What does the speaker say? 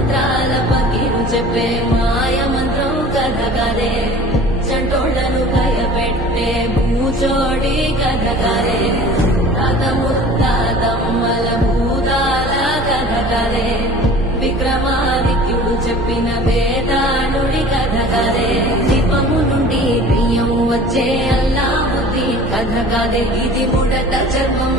మంత్రాల పకీరు చెప్పే మాయ మంత్రం కథ కదే చంటోళ్లను భయపెట్టే భూచోడి కథ కదే తాత ముత్తాతమ్మల భూతాల కథ కదే విక్రమాదిత్యుడు చెప్పిన వేదాళుడి కథ కదే దీపము నుండి బియ్యం వచ్చే అల్లావుద్దీన్ కథ కదే ఇది ముడత చర్మం